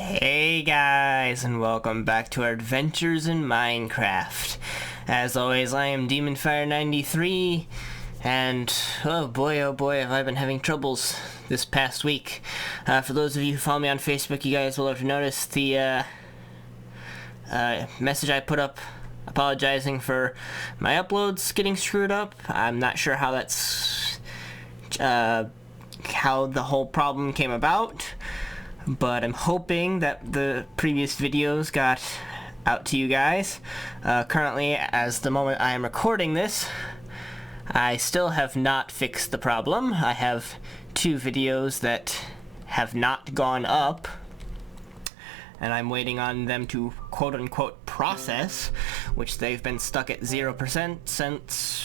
Hey guys, and welcome back to our adventures in Minecraft. As always, I am DemonFire93, and oh boy, have I been having troubles this past week. For those of you who follow me on Facebook, you guys will have noticed the message I put up apologizing for my uploads getting screwed up. I'm not sure how that's how the whole problem came about, but I'm hoping that the previous videos got out to you guys. Currently, as the moment I am recording this, I still have not fixed the problem. I have 2 videos that have not gone up, and I'm waiting on them to quote-unquote process, which they've been stuck at 0% since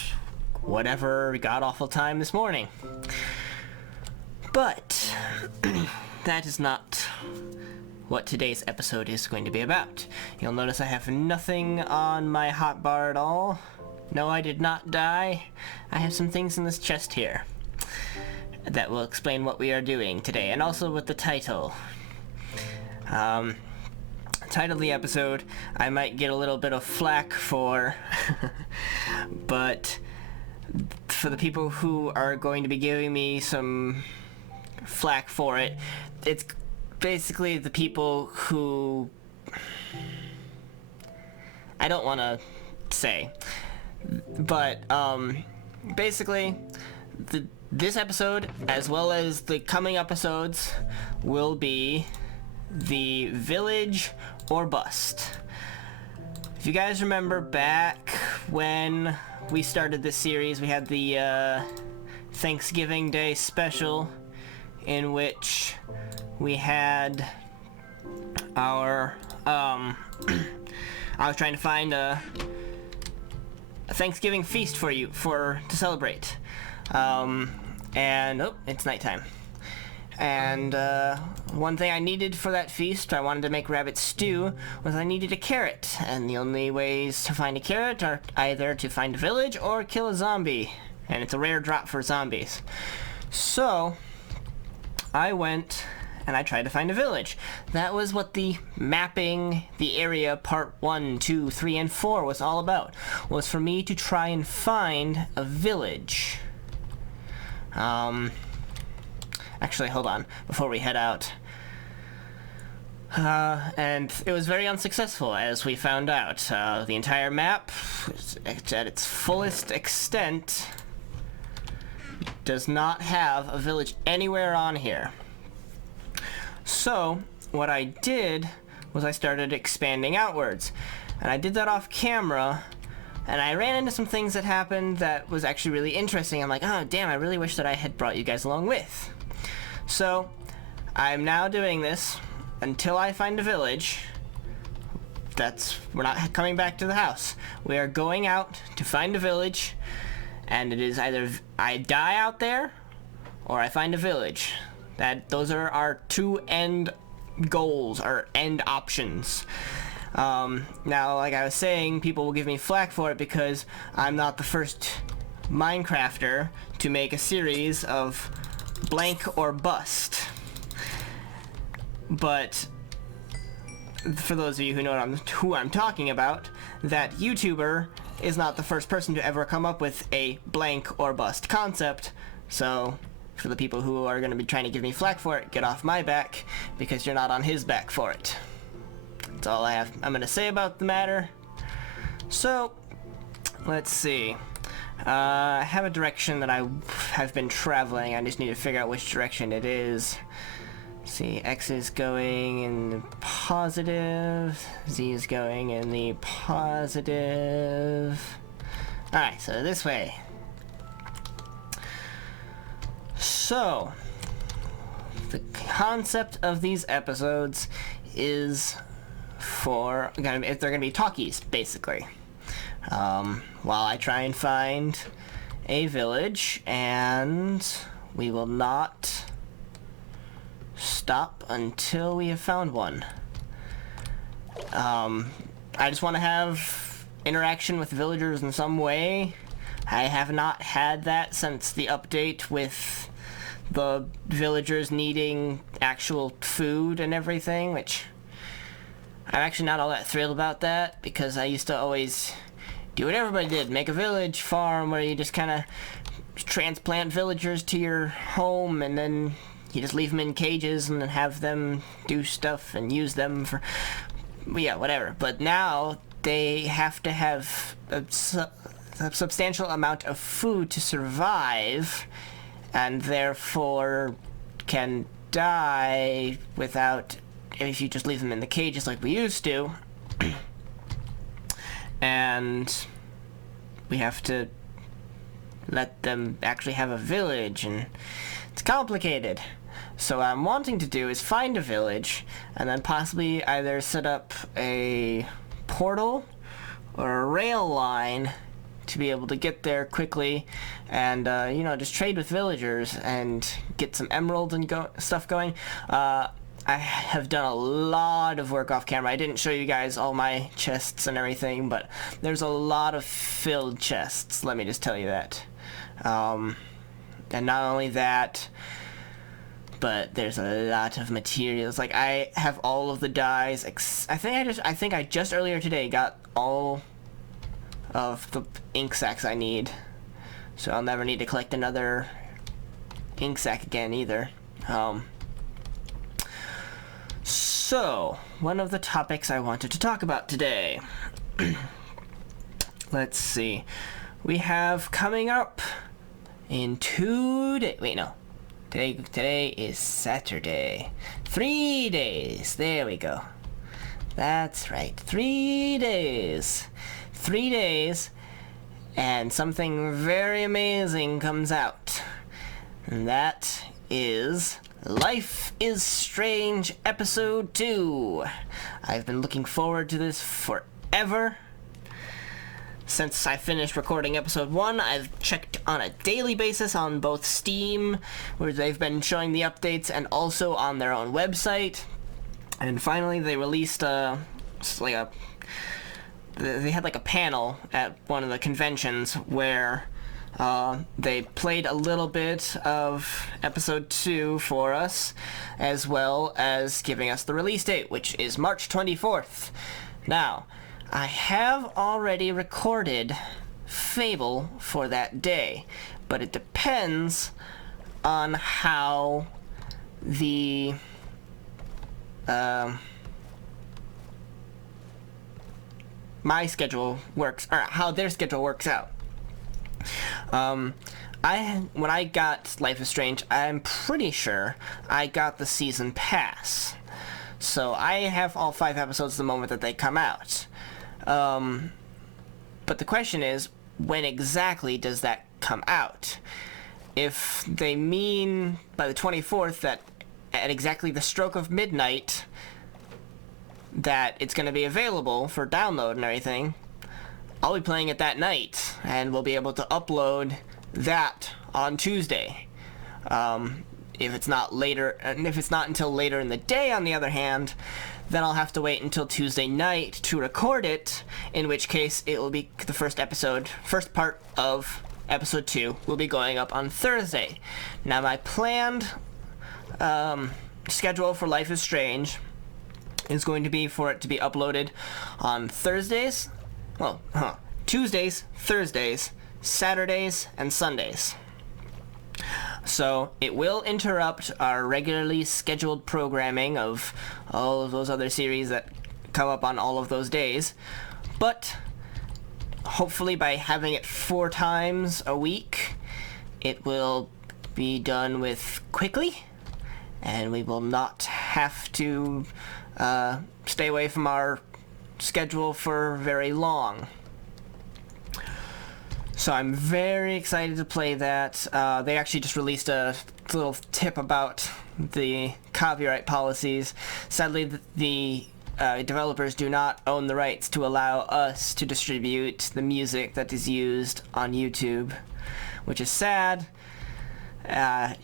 whatever god-awful time this morning. But that is not what today's episode is going to be about. You'll notice I have nothing on my hotbar at all. No, I did not die. I have some things in this chest here that will explain what we are doing today, and also with the title. Title of the episode, I might get a little bit of flack for, but for the people who are going to be giving me some flack for it, it's basically the people who I don't want to say, but basically this episode, as well as the coming episodes, will be the village or bust. If you guys remember back when we started this series, we had the Thanksgiving Day special, in which we had our I was trying to find a Thanksgiving feast for you to celebrate, and oh, it's nighttime. And one thing I needed for that feast, I wanted to make rabbit stew, was I needed a carrot, and the only ways to find a carrot are either to find a village or kill a zombie, and it's a rare drop for zombies. So I went and I tried to find a village. That was what the mapping the area part 1, 2, 3, and 4 was all about, was for me to try and find a village. Actually, hold on, before we head out. And it was very unsuccessful, as we found out. The entire map, at its fullest extent, does not have a village anywhere on here. So, what I did was I started expanding outwards. And I did that off camera, and I ran into some things that happened that was actually really interesting. I'm like, oh damn, I really wish that I had brought you guys along with. So, I'm now doing this until I find a village. We're not coming back to the house. We are going out to find a village, and it is either I die out there, or I find a village. Those are our 2 end goals, our end options. Now, like I was saying, people will give me flack for it because I'm not the first Minecrafter to make a series of blank or bust. But for those of you who know who I'm talking about, that YouTuber is not the first person to ever come up with a blank or bust concept. So for the people who are going to be trying to give me flack for it, get off my back, because you're not on his back for it. That's all I'm going to say about the matter. So let's see. I have a direction that I have been traveling. I just need to figure out which direction it is. Let's see, X is going in the positive, Z is going in the positive. Alright, so this way. So, the concept of these episodes is they're gonna be talkies, basically. While I try and find a village, and we will not stop until we have found one. I just want to have interaction with villagers in some way. I have not had that since the update with the villagers needing actual food and everything, which I'm actually not all that thrilled about that, because I used to always do what everybody did, make a village farm where you just kind of transplant villagers to your home and then you just leave them in cages and then have them do stuff and use them for, yeah, whatever. But now they have to have a substantial amount of food to survive, and therefore can die without, if you just leave them in the cages like we used to. And we have to let them actually have a village, and it's complicated. So what I'm wanting to do is find a village and then possibly either set up a portal or a rail line to be able to get there quickly and just trade with villagers and get some emeralds and stuff going. I have done a lot of work off camera. I didn't show you guys all my chests and everything, but there's a lot of filled chests, let me just tell you that. And not only that, but there's a lot of materials. Like, I have all of the dyes. I think I just earlier today got all of the ink sacks I need, so I'll never need to collect another ink sac again either. So, one of the topics I wanted to talk about today. Let's see. We have coming up in 2 days. Wait, no. Today is Saturday. 3 days. There we go. That's right. 3 days. 3 days, and something very amazing comes out. And that is Life is Strange Episode 2. I've been looking forward to this forever. Since I finished recording Episode 1, I've checked on a daily basis on both Steam, where they've been showing the updates, and also on their own website. And finally, they released they had like a panel at one of the conventions where they played a little bit of Episode 2 for us, as well as giving us the release date, which is March 24th. Now, I have already recorded Fable for that day, but it depends on how the my schedule works, or how their schedule works out. When I got Life is Strange, I'm pretty sure I got the season pass. So I have all 5 episodes the moment that they come out. But the question is, when exactly does that come out? If they mean by the 24th that at exactly the stroke of midnight that it's going to be available for download and everything, I'll be playing it that night, and we'll be able to upload that on Tuesday. If it's not later, and if it's not until later in the day, on the other hand, then I'll have to wait until Tuesday night to record it, in which case it will be the first part of Episode 2 will be going up on Thursday. Now, my planned schedule for Life is Strange is going to be for it to be uploaded on Thursdays, Tuesdays, Thursdays, Saturdays, and Sundays. So it will interrupt our regularly scheduled programming of all of those other series that come up on all of those days, but hopefully by having it 4 times a week, it will be done with quickly, and we will not have to stay away from our schedule for very long. So I'm very excited to play that. They actually just released a little tip about the copyright policies. Sadly, the developers do not own the rights to allow us to distribute the music that is used on YouTube, which is sad.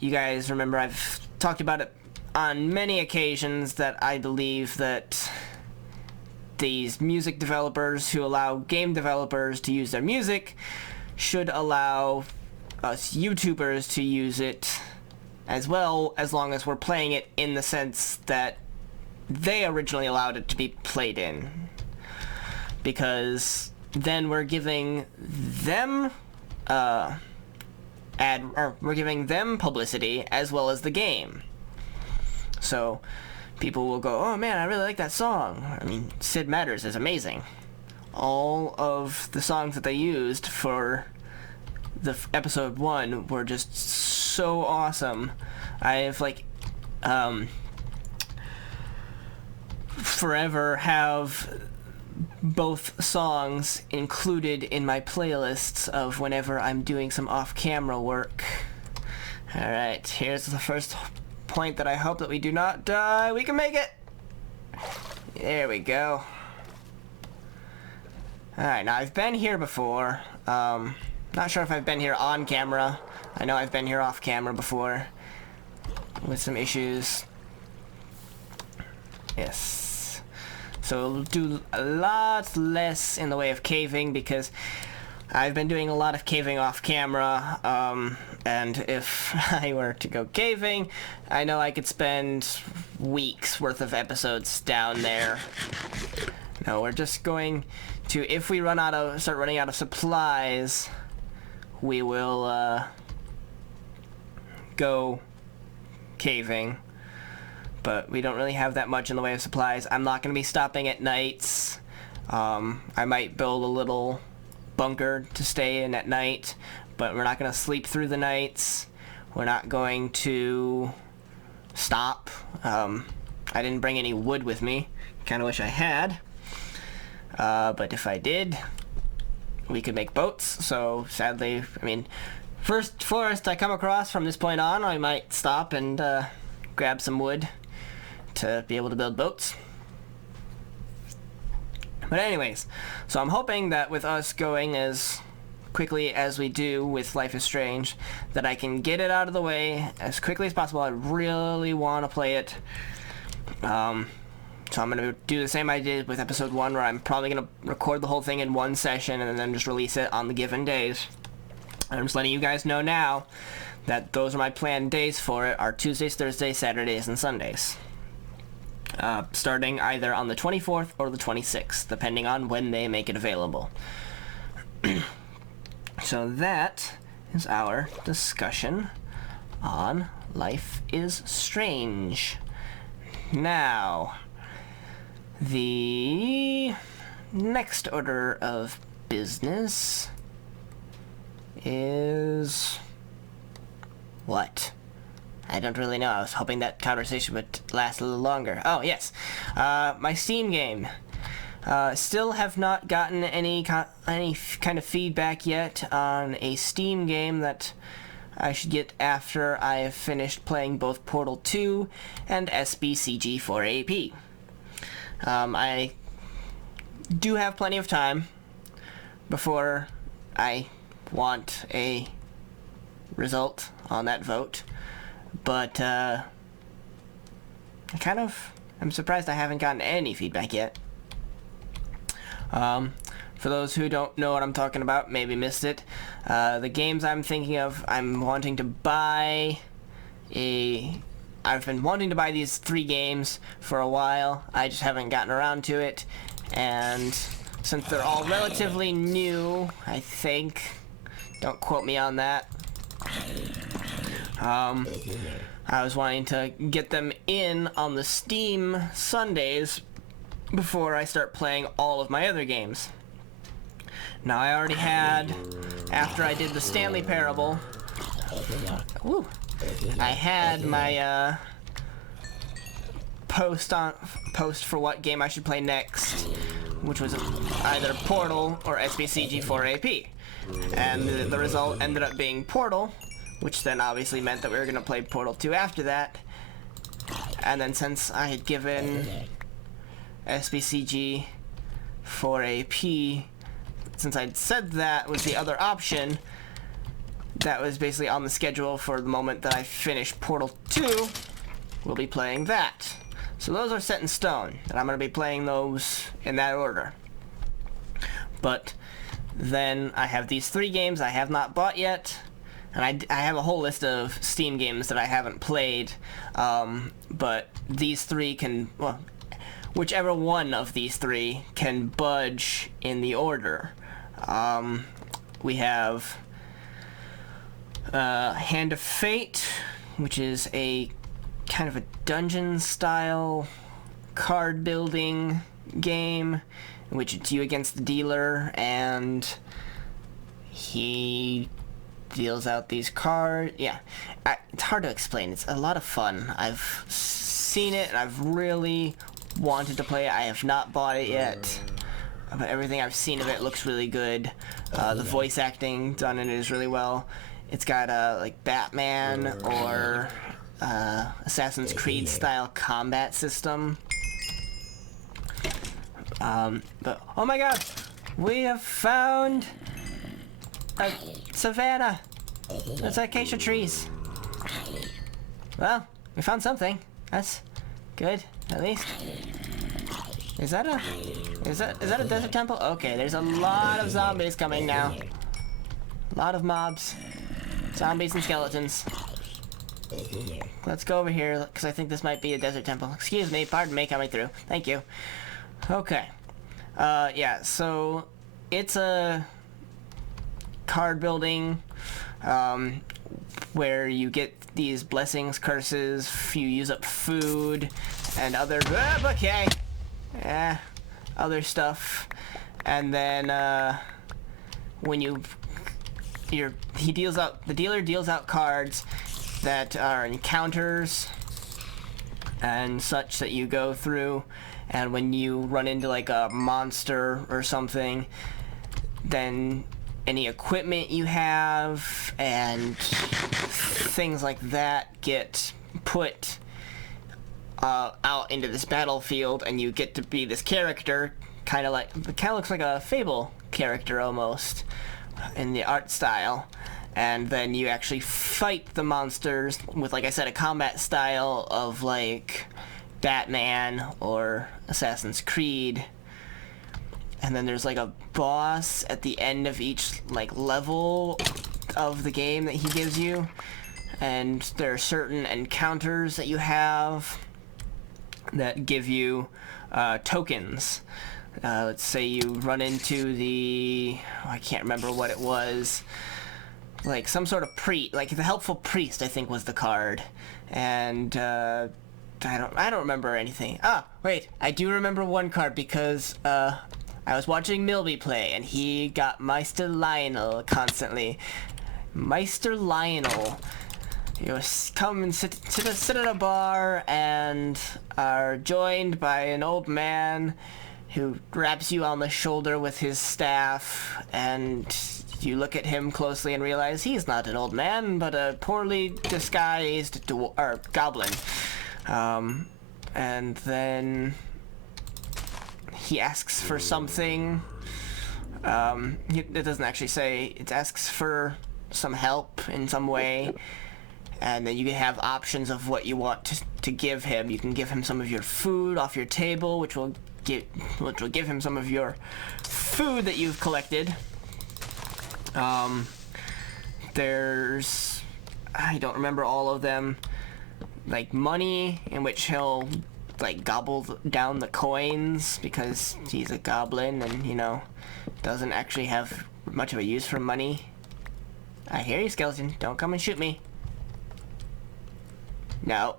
You guys remember I've talked about it on many occasions that I believe that these music developers who allow game developers to use their music should allow us YouTubers to use it as well, as long as we're playing it in the sense that they originally allowed it to be played in. Because then we're giving them we're giving them publicity as well as the game. So people will go, oh man, I really like that song. I mean, Sid Matters is amazing. All of the songs that they used for the episode 1 were just so awesome. I've like forever have both songs included in my playlists of whenever I'm doing some off-camera work. Alright, here's the first point that I hope that we do not die. We can make it! There we go. Alright, now I've been here before. Not sure if I've been here on camera. I know I've been here off camera before with some issues. Yes. So we'll do a lot less in the way of caving because I've been doing a lot of caving off camera, and if I were to go caving, I know I could spend weeks worth of episodes down there. No, we're just going to, if we start running out of supplies, we will go caving. But we don't really have that much in the way of supplies. I'm not going to be stopping at nights. I might build a little bunker to stay in at night, but we're not going to sleep through the nights. We're not going to stop. I didn't bring any wood with me. Kind of wish I had. But if I did, we could make boats. So sadly, I mean, first forest I come across from this point on, I might stop and grab some wood to be able to build boats. But anyways, so I'm hoping that with us going as quickly as we do with Life is Strange, that I can get it out of the way as quickly as possible. I really want to play it. So I'm going to do the same I did with episode 1, where I'm probably going to record the whole thing in one session and then just release it on the given days. I'm just letting you guys know now that those are my planned days for it, are Tuesdays, Thursdays, Saturdays, and Sundays. Starting either on the 24th or the 26th, depending on when they make it available. So that is our discussion on Life is Strange. Now, the next order of business is what? I don't really know. I was hoping that conversation would last a little longer. Oh, yes. My Steam game. Still have not gotten any kind of feedback yet on a Steam game that I should get after I have finished playing both Portal 2 and SBCG4AP. I do have plenty of time before I want a result on that vote. But, I'm surprised I haven't gotten any feedback yet. For those who don't know what I'm talking about, maybe missed it, the games I'm thinking of, I've been wanting to buy these 3 games for a while. I just haven't gotten around to it, and since they're all relatively new, I think, don't quote me on that, I was wanting to get them in on the Steam Sundays before I start playing all of my other games. Now, I already had, after I did the Stanley Parable, I had my post for what game I should play next, which was either Portal or SBCG4AP. And the result ended up being Portal, which then obviously meant that we were going to play Portal 2 after that. And then since I had given SBCG 4AP, since I'd said that was the other option, that was basically on the schedule for the moment that I finish Portal 2, we'll be playing that. So those are set in stone, and I'm going to be playing those in that order. But then I have these 3 games I have not bought yet, and I have a whole list of Steam games that I haven't played, but these three can, well, whichever one of these three can budge in the order. We have Hand of Fate, which is a kind of a dungeon style card building game in which it's you against the dealer, and he deals out these cards. Yeah, it's hard to explain. It's a lot of fun. I've seen it and I've really wanted to play it. I have not bought it yet, but everything I've seen of it looks really good. The voice acting done in it is really well. It's got like Batman or Assassin's Creed style combat system. But oh my god, we have found a savanna. That's acacia trees. Well, we found something. That's good, at least. Is that a desert temple? Okay, there's a lot of zombies coming now. A lot of mobs. Zombies and skeletons. Let's go over here, because I think this might be a desert temple. Excuse me, pardon me, coming through. Thank you. Okay. Yeah, so it's a card building where you get these blessings, curses, if you use up food, and other other stuff. And then when the dealer deals out cards that are encounters and such that you go through, and when you run into like a monster or something, then any equipment you have and things like that get put out into this battlefield, and you get to be this character, kind of looks like a Fable character almost in the art style. And then you actually fight the monsters with, like I said, a combat style of like Batman or Assassin's Creed. And then there's like a boss at the end of each like level of the game that he gives you, and there are certain encounters that you have that give you tokens. Let's say you run into I can't remember what it was, like some sort of priest, like the helpful priest I think was the card, and I don't remember anything. Ah, wait, I do remember one card because I was watching Milby play, and he got Meister Lionel constantly. Meister Lionel, you come and sit at a bar and are joined by an old man who grabs you on the shoulder with his staff, and you look at him closely and realize he's not an old man, but a poorly disguised goblin. And then he asks for something. It doesn't actually say. It asks for some help in some way, and then you can have options of what you want to give him. You can give him some of your food off your table, which will give him some of your food that you've collected. There's, I don't remember all of them, like money, in which he'll like gobble down the coins because he's a goblin and, you know, doesn't actually have much of a use for money. I hear you, skeleton. Don't come and shoot me. No.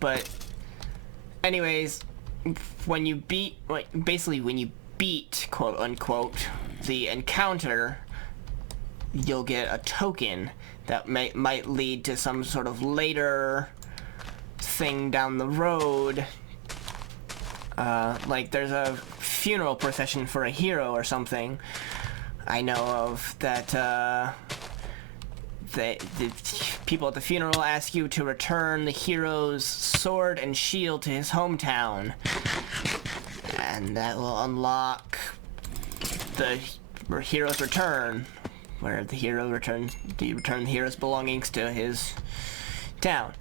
But anyways, when you beat, quote unquote, the encounter, you'll get a token that might lead to some sort of later thing down the road. Like there's a funeral procession for a hero or something I know of that the people at the funeral ask you to return the hero's sword and shield to his hometown, and that will unlock the hero's return, where the hero return the hero's belongings to his town.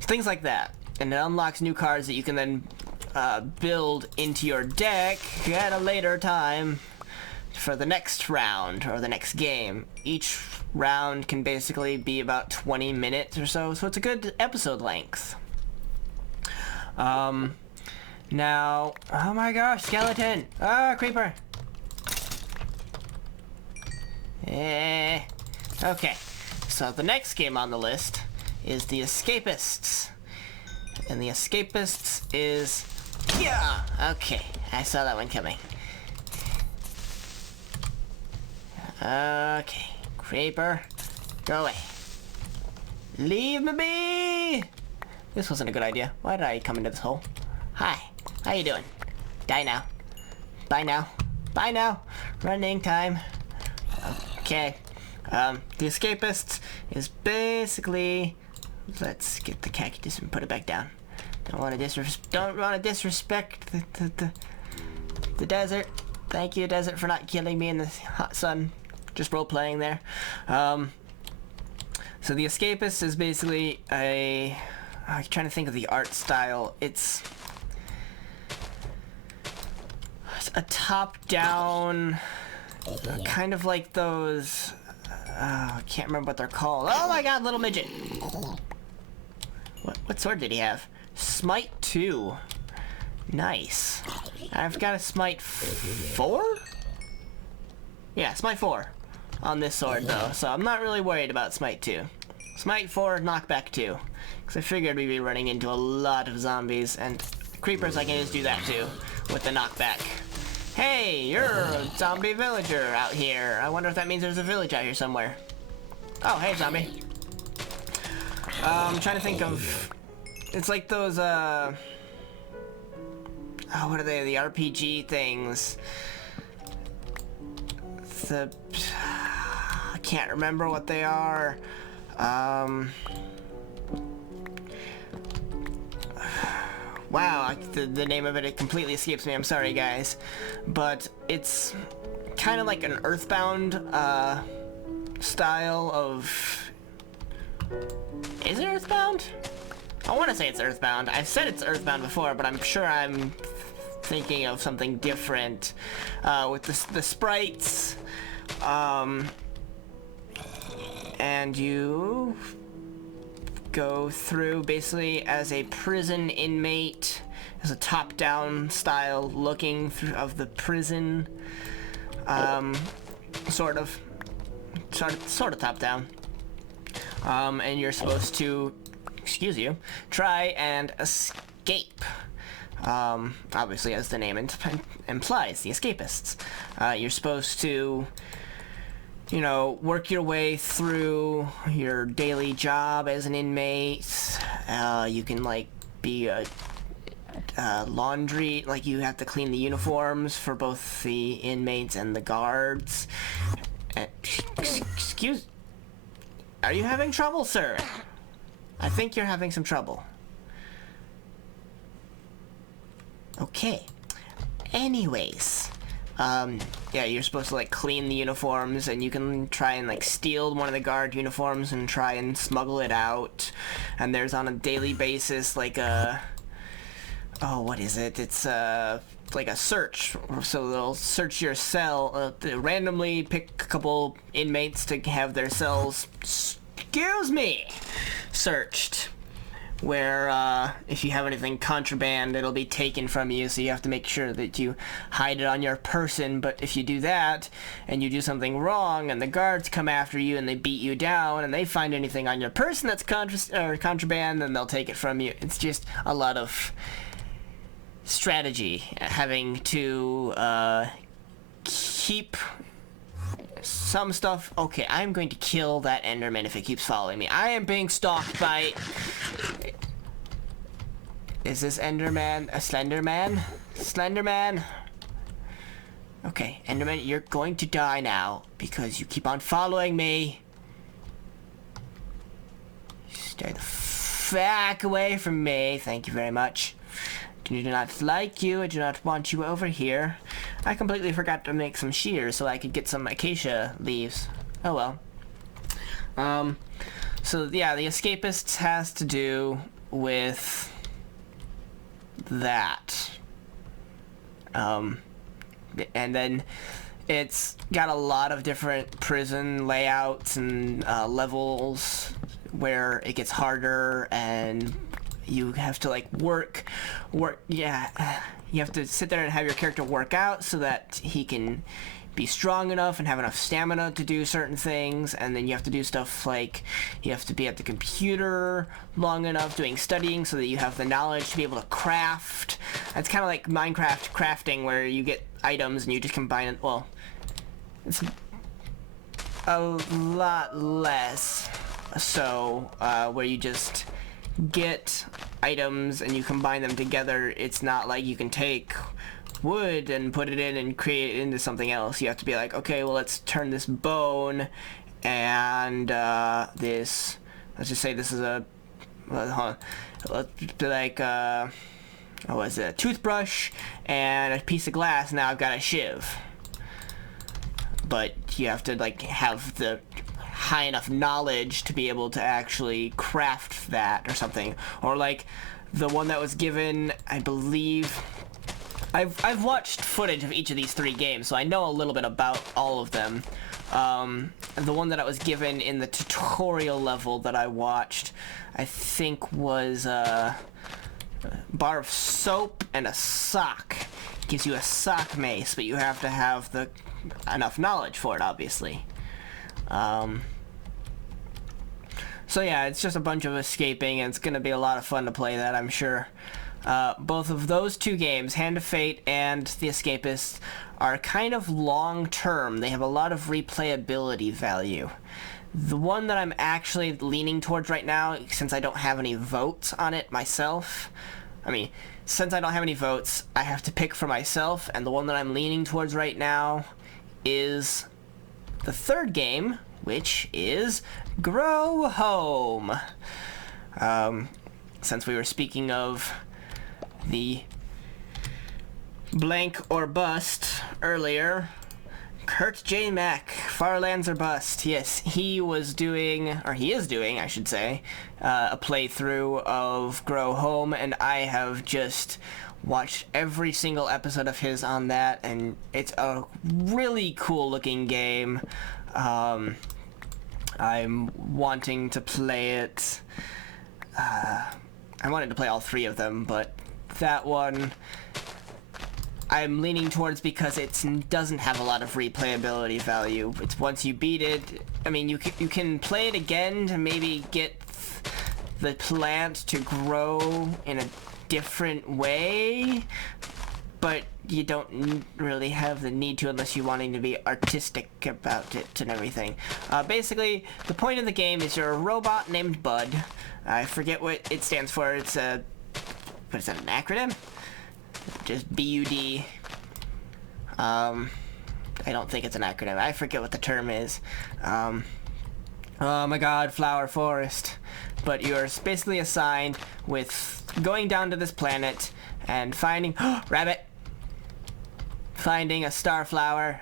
Things like that, and it unlocks new cards that you can then build into your deck at a later time for the next round or the next game. Each round can basically be about 20 minutes or so, so it's a good episode length. Now, oh my gosh, skeleton! Ah, creeper! Okay, so the next game on the list is the Escapists. And the Escapists is... Yeah! Okay, I saw that one coming. Okay, creeper, go away. Leave me be! This wasn't a good idea. Why did I come into this hole? Hi, how you doing? Die now. Bye now. Bye now. Running time. Okay. The Escapists is basically... Let's get the cactus and put it back down. Don't want to disrespect the desert. Thank you, desert, for not killing me in the hot sun. Just role-playing there. So the Escapist is basically a... I'm trying to think of the art style. It's a top-down... kind of like those... I can't remember what they're called. Oh my god, little midget! What sword did he have? Smite 2. Nice. I've got a Smite 4? Yeah, Smite 4 on this sword though, so I'm not really worried about Smite 2. Smite 4, knockback 2. Because I figured we'd be running into a lot of zombies, and creepers I can just do that too, with the knockback. Hey, you're a zombie villager out here. I wonder if that means there's a village out here somewhere. Oh, hey zombie. I'm trying to think of... It's like those, oh, what are they? The RPG things. I can't remember what they are. Wow, the name of it completely escapes me. I'm sorry, guys. But it's kind of like an Earthbound, style of... Is it Earthbound? I want to say it's Earthbound. I've said it's Earthbound before, but I'm sure I'm thinking of something different. With the sprites, and you go through basically as a prison inmate, as a top-down style looking through of the prison, sort of top-down. And you're supposed to, excuse you, try and escape. Obviously, as the name implies, the Escapists. You're supposed to, you know, work your way through your daily job as an inmate. You can, like, be a laundry, like you have to clean the uniforms for both the inmates and the guards. Excuse... Are you having trouble, sir? I think you're having some trouble. Okay. Anyways, yeah, you're supposed to like clean the uniforms, and you can try and like steal one of the guard uniforms and try and smuggle it out. And there's on a daily basis like a... Oh, what is it? It's like a search. So they'll search your cell, they randomly pick a couple inmates to have their cells, excuse me, searched. Where if you have anything contraband, it'll be taken from you, so you have to make sure that you hide it on your person. But if you do that, and you do something wrong, and the guards come after you, and they beat you down, and they find anything on your person that's contraband, then they'll take it from you. It's just a lot of strategy, having to keep some stuff. Okay, I'm going to kill that Enderman if it keeps following me. I am being stalked by... Is this Enderman a Slenderman? Slenderman? Okay, Enderman, you're going to die now because you keep on following me. Stay the fuck away from me. Thank you very much. I do not like you. I do not want you over here. I completely forgot to make some shears so I could get some acacia leaves. Oh well. So yeah, the Escapists has to do with that. And then It's got a lot of different prison layouts and levels where it gets harder, and you have to like work. Yeah, you have to sit there and have your character work out so that he can be strong enough and have enough stamina to do certain things, and then you have to do stuff like you have to be at the computer long enough doing studying so that you have the knowledge to be able to craft. It's kind of like Minecraft crafting, where you get items and you just combine it. Well, it's a lot less so where you just get items and you combine them together. It's not like you can take wood and put it in and create it into something else. You have to be like, okay, well, let's turn this bone and this, let's just say this is a, let's be like, what is it, a toothbrush and a piece of glass. Now I've got a shiv. But you have to like have the high enough knowledge to be able to actually craft that or something. Or like the one that was given, I believe, I've watched footage of each of these 3 games, so I know a little bit about all of them. The one that I was given in the tutorial level that I watched, I think was a bar of soap and a sock. It gives you a sock mace, but you have to have the enough knowledge for it, obviously. So yeah, it's just a bunch of escaping, and it's gonna be a lot of fun to play that, I'm sure. Both of those 2 games, Hand of Fate and The Escapist, are kind of long-term. They have a lot of replayability value. The one that I'm actually leaning towards right now, since I don't have any votes on it myself, since I don't have any votes, I have to pick for myself, and the one that I'm leaning towards right now is the 3rd game, which is Grow Home. Since we were speaking of the blank or bust earlier, Kurt J. Mack, Farlands or Bust. Yes, he was doing, or he is doing, I should say, a playthrough of Grow Home, and I have just watched every single episode of his on that, and it's a really cool looking game. I'm wanting to play it. I wanted to play all 3 of them, but that one I'm leaning towards because it doesn't have a lot of replayability value. It's once you beat it, you can play it again to maybe get the plant to grow in a different way, but you don't really have the need to unless you're wanting to be artistic about it and everything. Basically, the point of the game is you're a robot named Bud. I forget what it stands for. It's a, what is that, an acronym? Just B-U-D. I don't think it's an acronym. I forget what the term is. Oh my god, Flower Forest. But you're basically assigned with going down to this planet and finding, rabbit! Finding a starflower.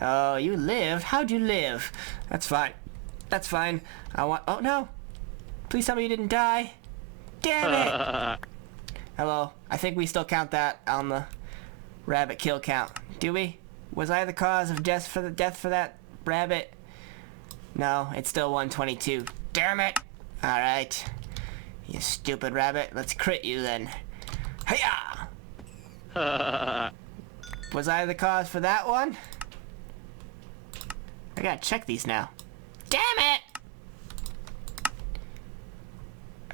Oh, you lived? How'd you live? That's fine. That's fine. Oh no! Please tell me you didn't die. Damn it! Hello. I think we still count that on the rabbit kill count. Do we? Was I the cause of death for that rabbit? No, it's still 122. Damn it! Alright. You stupid rabbit. Let's crit you then. Hiya! Was I the cause for that one? I gotta check these now. Damn it!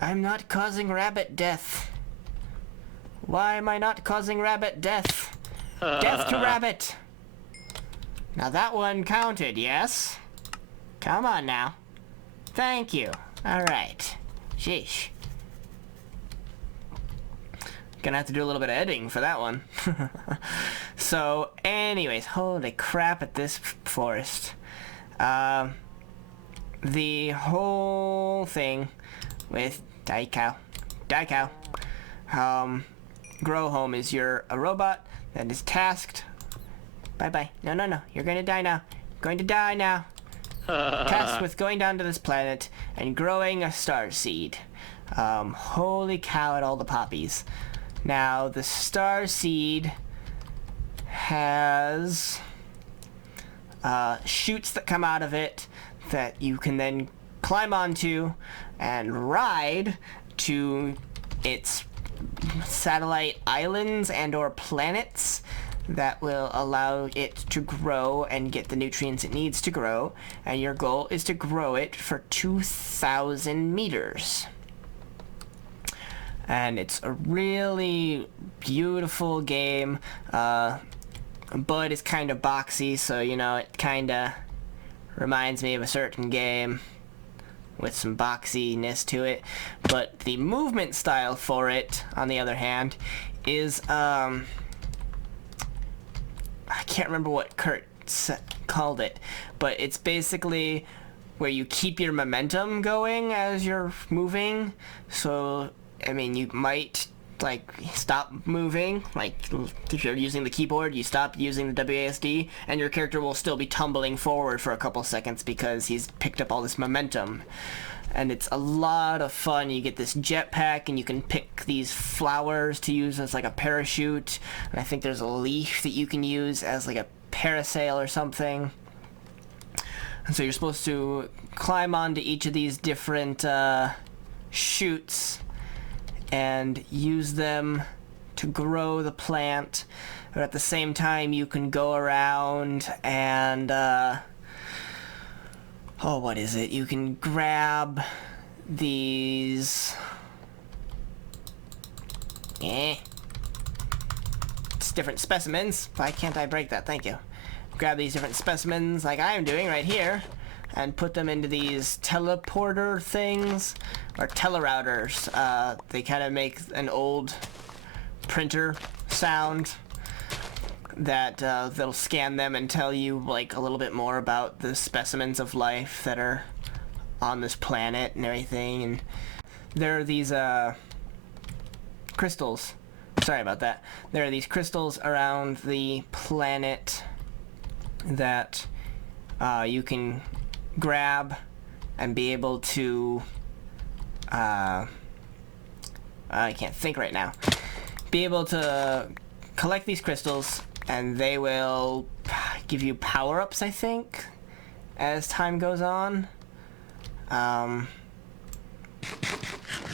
I'm not causing rabbit death. Why am I not causing rabbit death? Death to rabbit! Now that one counted, yes? Come on now. Thank you. Alright. Sheesh. Gonna have to do a little bit of editing for that one. So, anyways, holy crap at this forest. The whole thing with Die Cow. Grow Home is you're a robot that is tasked. Bye-bye. No. You're going to die now. Going to die now. Tasked with going down to this planet and growing a star seed. Holy cow at all the poppies. Now, the star seed has chutes that come out of it that you can then climb onto and ride to its satellite islands and or planets that will allow it to grow and get the nutrients it needs to grow, and your goal is to grow it for 2,000 meters. And it's a really beautiful game. Bud is kind of boxy, so you know, it kind of reminds me of a certain game with some boxiness to it. But the movement style for it, on the other hand, is I can't remember what Kurt called it, but it's basically where you keep your momentum going as you're moving. So I mean, you might like stop moving, like if you're using the keyboard, you stop using the WASD and your character will still be tumbling forward for a couple seconds because he's picked up all this momentum. And it's a lot of fun. You get this jetpack and you can pick these flowers to use as like a parachute, and I think there's a leaf that you can use as like a parasail or something. And so you're supposed to climb onto each of these different chutes and use them to grow the plant, but at the same time you can go around and what is it? You can grab these it's different specimens. Why can't I break that? Thank you. Grab these different specimens like I am doing right here and put them into these teleporter things, or telerouters. They kind of make an old printer sound that they'll scan them and tell you like a little bit more about the specimens of life that are on this planet and everything. And there are these crystals. Sorry about that. There are these crystals around the planet that you can grab and be able to I can't think right now. Be able to collect these crystals, and they will give you power-ups, I think, as time goes on.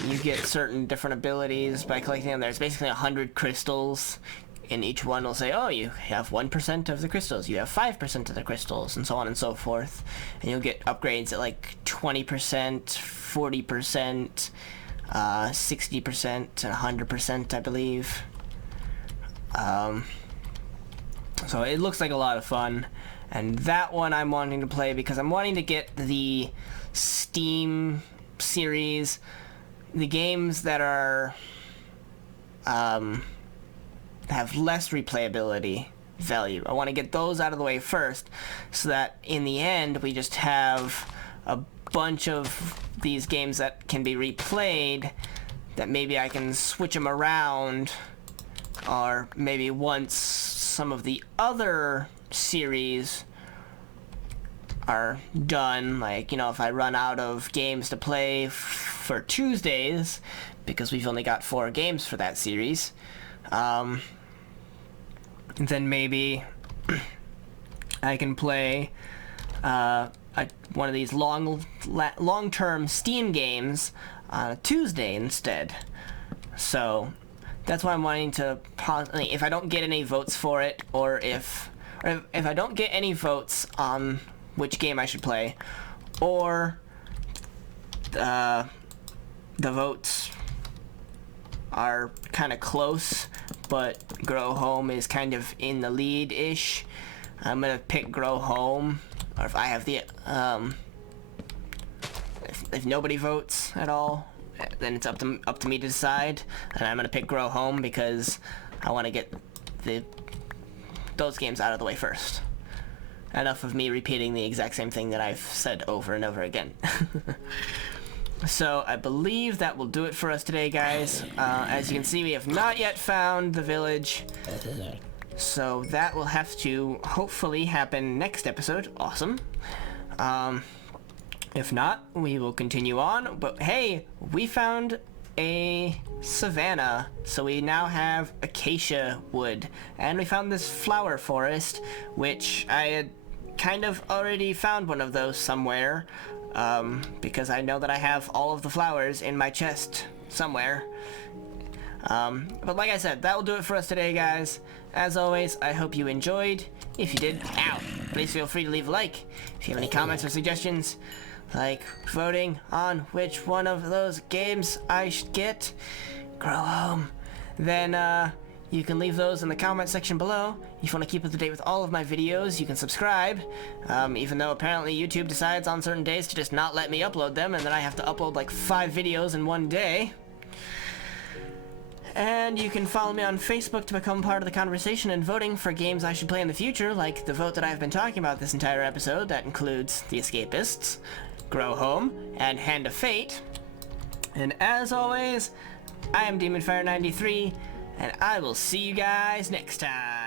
You get certain different abilities by collecting them. There's basically 100 crystals, and each one will say, oh, you have 1% of the crystals, you have 5% of the crystals, and so on and so forth. And you'll get upgrades at like 20%, 40%, 60%, and 100%, I believe. So it looks like a lot of fun, and that one I'm wanting to play because I'm wanting to get the Steam series, the games that are have less replayability value. I want to get those out of the way first, so that in the end we just have a bunch of these games that can be replayed, that maybe I can switch them around, or maybe once some of the other series are done, like, you know, if I run out of games to play for Tuesdays, because we've only got 4 games for that series, then maybe I can play one of these long-term Steam games on a Tuesday instead. So that's why I'm wanting to if I don't get any votes for it, or if I don't get any votes on which game I should play, or the votes are kind of close, but Grow Home is kind of in the lead-ish, I'm gonna pick Grow Home. Or if I have the if nobody votes at all, then it's up to me to decide, and I'm gonna pick Grow Home because I want to get those games out of the way first. Enough of me repeating the exact same thing that I've said over and over again. So I believe that will do it for us today, guys. As you can see, we have not yet found the village, so that will have to hopefully happen next episode. Awesome. If not, we will continue on. But hey, we found a savanna, so we now have acacia wood, and we found this flower forest, which I had kind of already found one of those somewhere, because I know that I have all of the flowers in my chest somewhere. But like I said, that will do it for us today, guys. As always, I hope you enjoyed. If you did, please feel free to leave a like. If you have any comments or suggestions, like voting on which one of those games I should get, Grow Home, then you can leave those in the comment section below. If you want to keep up to date with all of my videos, you can subscribe, even though apparently YouTube decides on certain days to just not let me upload them, and then I have to upload like 5 videos in one day. And you can follow me on Facebook to become part of the conversation and voting for games I should play in the future, like the vote that I've been talking about this entire episode. That includes The Escapists, Grow Home, and Hand of Fate. And as always, I am DemonFire93, and I will see you guys next time.